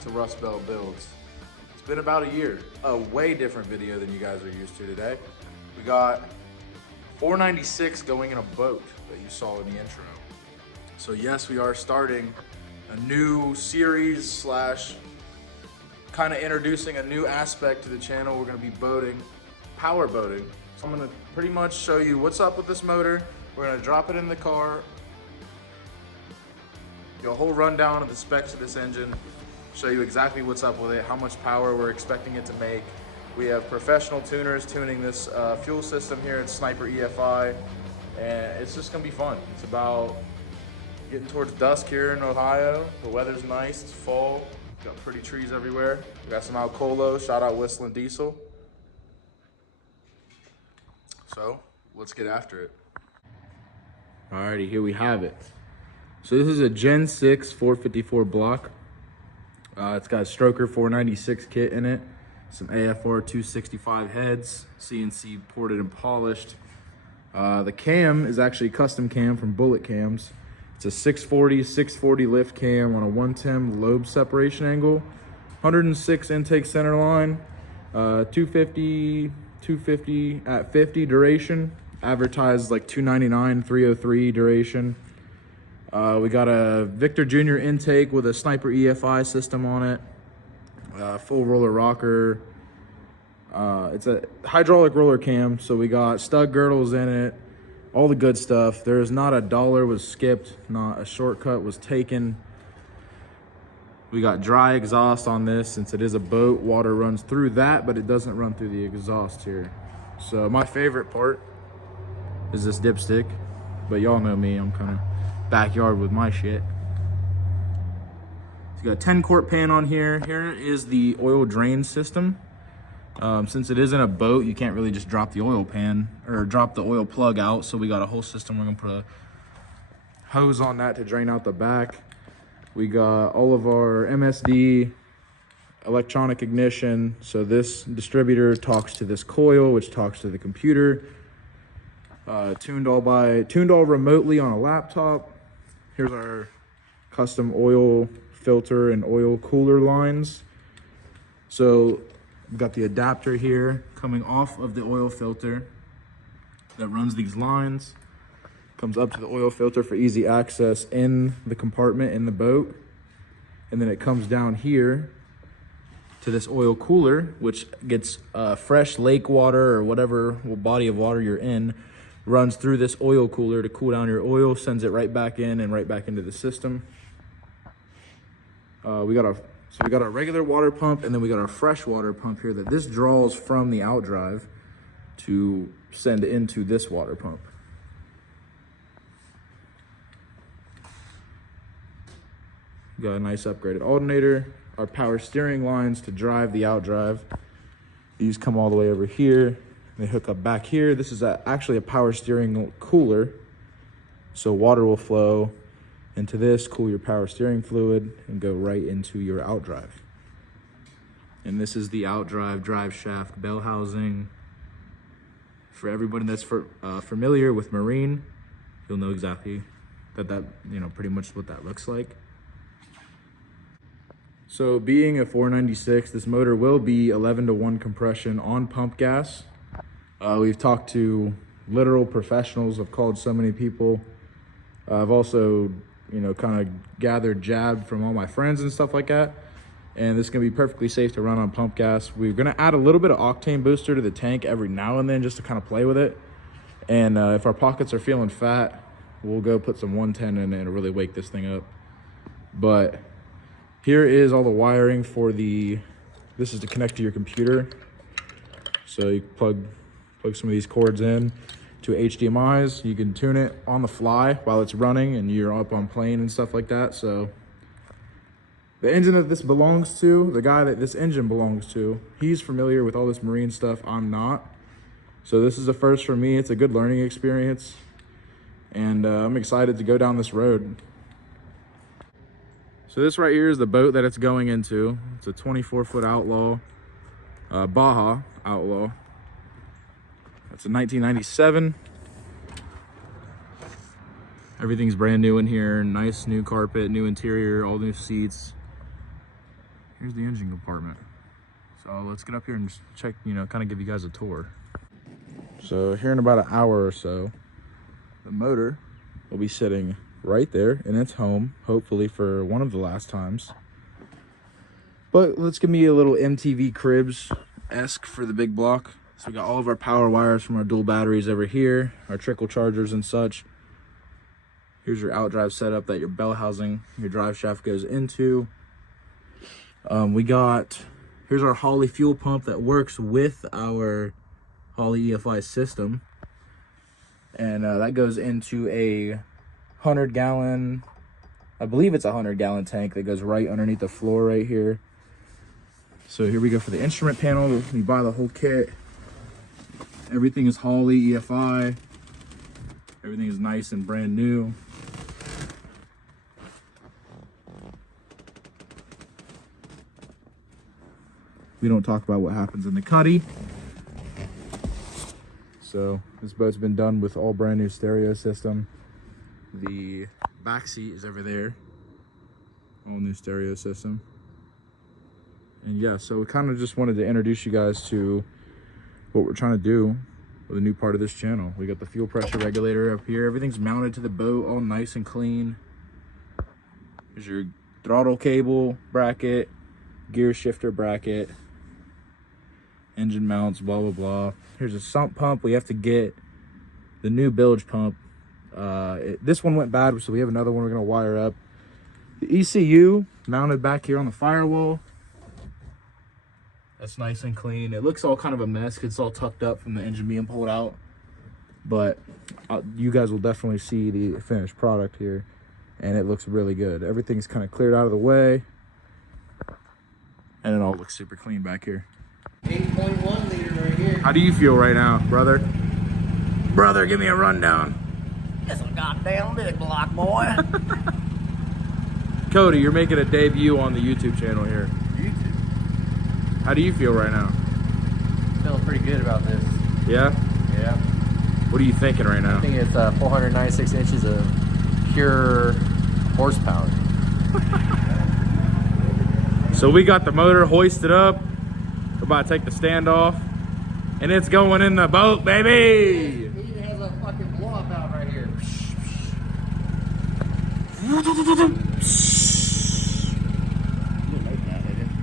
back to Rust Belt Builds. It's been about a year. A way different video than you guys are used to today. We got 496 going in a boat that you saw in the intro. So yes, we are starting a new series slash kind of introducing a new aspect to the channel. We're gonna be boating, power boating. So I'm gonna pretty much show you what's up with this motor. We're gonna drop it in the car, do a whole rundown of the specs of this engine, show you exactly what's up with it, how much power we're expecting it to make. We have professional tuners tuning this fuel system here at Sniper EFI, and it's just gonna be fun. It's about getting towards dusk here in Ohio. The weather's nice, it's fall, got pretty trees everywhere. We got some Alcolo, shout out Whistling Diesel. So let's get after it. Alrighty, here we have it. So this is a Gen 6 454 block. It's got a Stroker 496 kit in it, some AFR 265 heads, CNC ported and polished. The cam is actually a custom cam from Bullet Cams. It's a 640 lift cam on a 110 lobe separation angle, 106 intake center line, 250 at 50 duration, advertised like 299, 303 duration. We got a Victor Jr. intake with a Sniper EFI system on it, full roller rocker. It's a hydraulic roller cam, so we got stud girdles in it, all the good stuff. There's not a dollar was skipped, not a shortcut was taken. We got dry exhaust on this. Since it is a boat, water runs through that, but it doesn't run through the exhaust here. So my favorite part is this dipstick, but y'all know me, I'm kind of backyard with my shit. So you got a 10 quart pan on here. Here is the oil drain system. Since it isn't a boat, you can't really just drop the oil pan or drop the oil plug out. So we got a whole system. We're gonna put a hose on that to drain out the back. We got all of our MSD electronic ignition. So this distributor talks to this coil, which talks to the computer. Tuned all remotely on a laptop. Here's our custom oil filter and oil cooler lines. So we've got the adapter here coming off of the oil filter that runs these lines, comes up to the oil filter for easy access in the compartment in the boat. And then it comes down here to this oil cooler, which gets fresh lake water or whatever body of water you're in, runs through this oil cooler to cool down your oil, sends it right back in and right back into the system. We got our regular water pump, and then we got our fresh water pump here that this draws from the outdrive to send into this water pump. Got a nice upgraded alternator. Our power steering lines to drive the outdrive. These come all the way over here. They hook up back here. This is actually a power steering cooler. So water will flow into this, cool your power steering fluid, and go right into your outdrive. And this is the outdrive drive shaft bell housing. For everybody that's familiar with marine, you'll know exactly that pretty much what that looks like. So being a 496, this motor will be 11-to-1 compression on pump gas. We've talked to literal professionals. I've called so many people. I've also, kind of gathered jab from all my friends and stuff like that. And this is gonna be perfectly safe to run on pump gas. We're gonna add a little bit of octane booster to the tank every now and then just to kind of play with it. And if our pockets are feeling fat, we'll go put some 110 in it and really wake this thing up. But here is all the wiring for this is to connect to your computer. So you plug some of these cords in to HDMIs. You can tune it on the fly while it's running and you're up on plane and stuff like that. So the engine that this belongs to, the guy that this engine belongs to, he's familiar with all this marine stuff. I'm not. So this is a first for me. It's a good learning experience. And I'm excited to go down this road. So this right here is the boat that it's going into. It's a 24-foot Outlaw, Baja Outlaw. That's a 1997. Everything's brand new in here. Nice new carpet, new interior, all new seats. here's the engine compartment. So let's get up here and just check, you know, kind of give you guys a tour. So here in about an hour or so, the motor will be sitting right there in its home, hopefully for one of the last times. But let's give me a little MTV Cribs-esque for the big block. So we got all of our power wires from our dual batteries over here, our trickle chargers and such. Here's your outdrive setup that your bell housing, your drive shaft goes into. Here's our Holley fuel pump that works with our Holley EFI system. And that goes into a 100-gallon, I believe it's a 100-gallon tank that goes right underneath the floor right here. So here we go for the instrument panel. We buy the whole kit. Everything is Holley EFI. Everything is nice and brand new. We don't talk about what happens in the cuddy. So this boat's been done with all brand new stereo system. The back seat is over there. All new stereo system. And yeah, so we kind of just wanted to introduce you guys to what we're trying to do with a new part of this channel. We got the fuel pressure regulator up here. Everything's mounted to the boat, all nice and clean. Here's your throttle cable bracket, gear shifter bracket, engine mounts, blah, blah, blah. Here's a sump pump. We have to get the new bilge pump. This one went bad, so we have another one we're gonna wire up. The ECU mounted back here on the firewall. That's nice and clean. It looks all kind of a mess. It's all tucked up from the engine being pulled out. But you guys will definitely see the finished product here. And it looks really good. Everything's kind of cleared out of the way. And it all looks super clean back here. 8.1 liter right here. How do you feel right now, brother? Brother, give me a rundown. It's a goddamn big block, boy. Cody, you're making a debut on the YouTube channel here. YouTube. How do you feel right now? Feeling pretty good about this. Yeah? Yeah. What are you thinking right now? I think it's 496 inches of pure horsepower. So we got the motor hoisted up. We're about to take the stand off. And it's going in the boat, baby! It even has a fucking blow up out right here.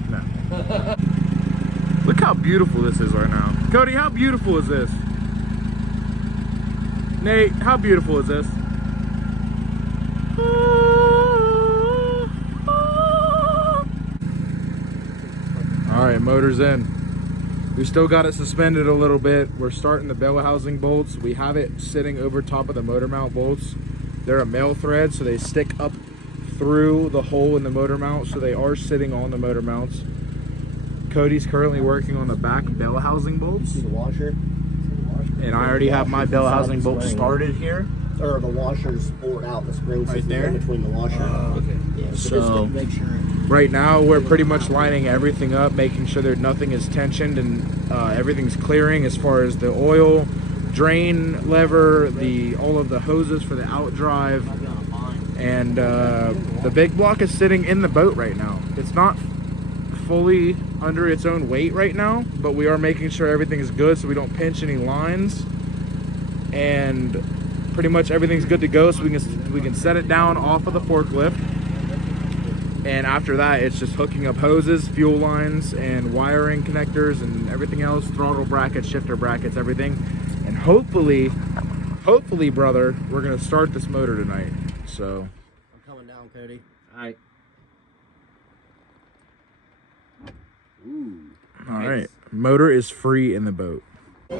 No. Look how beautiful this is right now. Cody, how beautiful is this? Nate, how beautiful is this? All right, motor's in. We still got it suspended a little bit. We're starting the bell housing bolts. We have it sitting over top of the motor mount bolts. They're a male thread, so they stick up through the hole in the motor mount, so they are sitting on the motor mounts. Cody's currently working on the back bell housing bolts. See the washer? And I already have my bell housing bolt started here. Or the washer's bored out. The spring Right system there? in between the washer. Okay. Yeah, so, So- just to make sure. Right now, we're pretty much lining everything up, making sure that nothing is tensioned and everything's clearing as far as the oil, drain lever, all of the hoses for the outdrive. And the big block is sitting in the boat right now. It's not fully under its own weight right now, but we are making sure everything is good so we don't pinch any lines. And pretty much everything's good to go, so we can set it down off of the forklift. And after that, it's just hooking up hoses, fuel lines, and wiring connectors and everything else, throttle brackets, shifter brackets, everything. And hopefully, brother, we're gonna start this motor tonight. So I'm coming down, Cody. all right. Ooh. All right. Motor is free in the boat. We've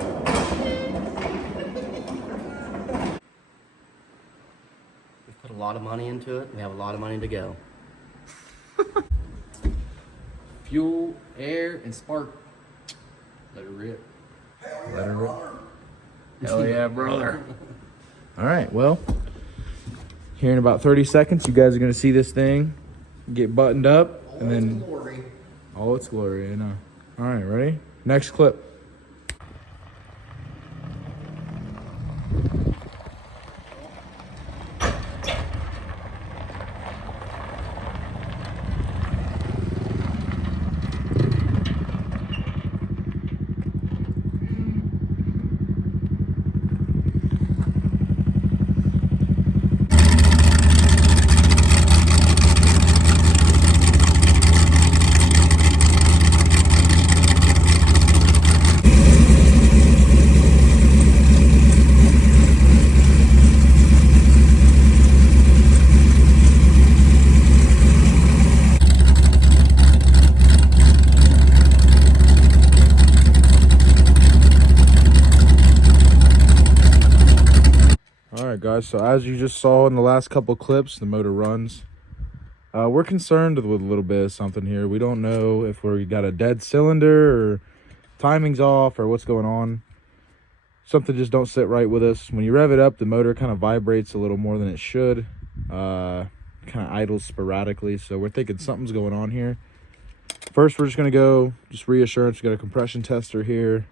put a lot of money into it. We have a lot of money to go. Fuel, air, and spark. Let it rip. Let her rip. Hell yeah, brother. All right, well, here in about 30 seconds, you guys are going to see this thing get buttoned up. And then glory. all its glory, I know. All right, ready? Next clip. guys, so as you just saw in the last couple clips, the motor runs. We're concerned with a little bit of something here. We don't know if we got a dead cylinder or timing's off or what's going on. Something just don't sit right with us. When you rev it up, the motor kind of vibrates a little more than it should. Kind of idles sporadically, so we're thinking something's going on here. First, we're just going to go just reassurance. We got a compression tester here.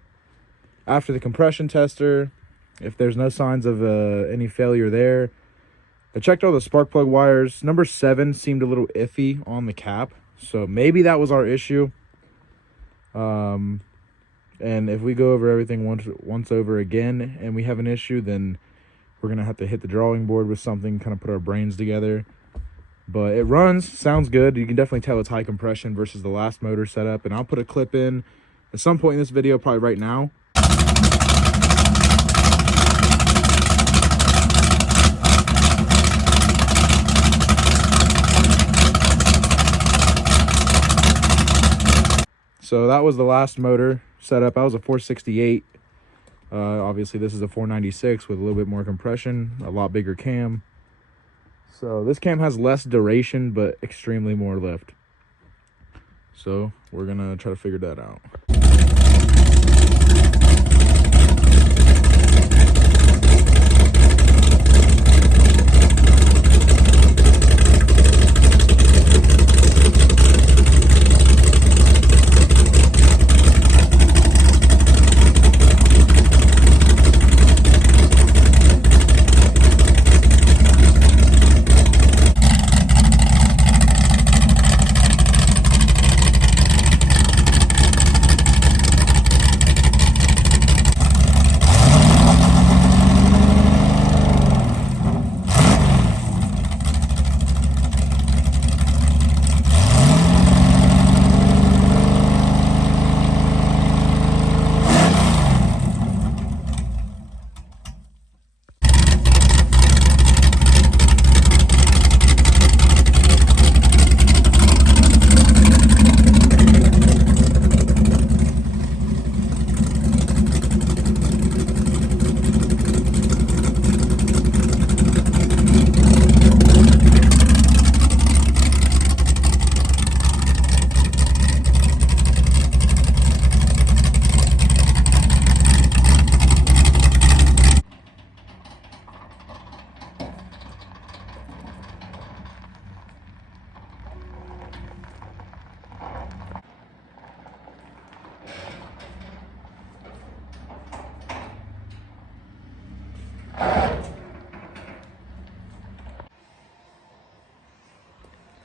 After the compression tester, if there's no signs of any failure there, I checked all the spark plug wires. Number 7 seemed a little iffy on the cap, so maybe that was our issue. And if we go over everything once over again and we have an issue, then we're gonna have to hit the drawing board with something, kind of put our brains together. But it runs, sounds good. You can definitely tell it's high compression versus the last motor setup. And I'll put a clip in at some point in this video, probably right now. So that was the last motor setup. That was a 468. Obviously this is a 496 with a little bit more compression, a lot bigger cam. So this cam has less duration, but extremely more lift. So we're gonna try to figure that out.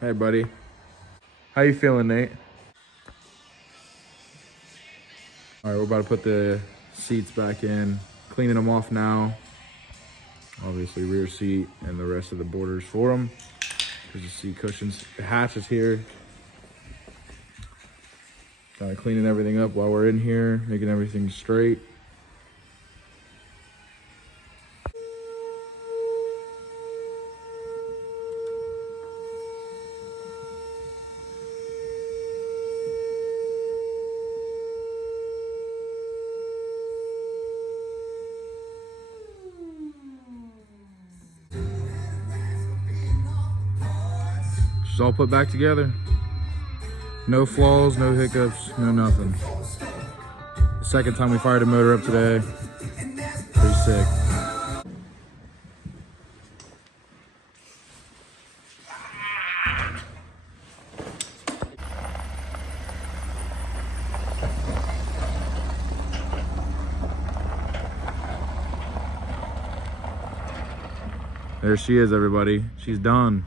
Hey buddy, how you feeling, Nate? All right, we're about to put the seats back in, cleaning them off now. Obviously rear seat and the rest of the borders for them. There's the seat cushions, the hatch is here. Kind of cleaning everything up while we're in here, making everything straight. It's all put back together. No flaws, no hiccups, no nothing. The second time we fired a motor up today. Pretty sick. There she is, everybody. She's done.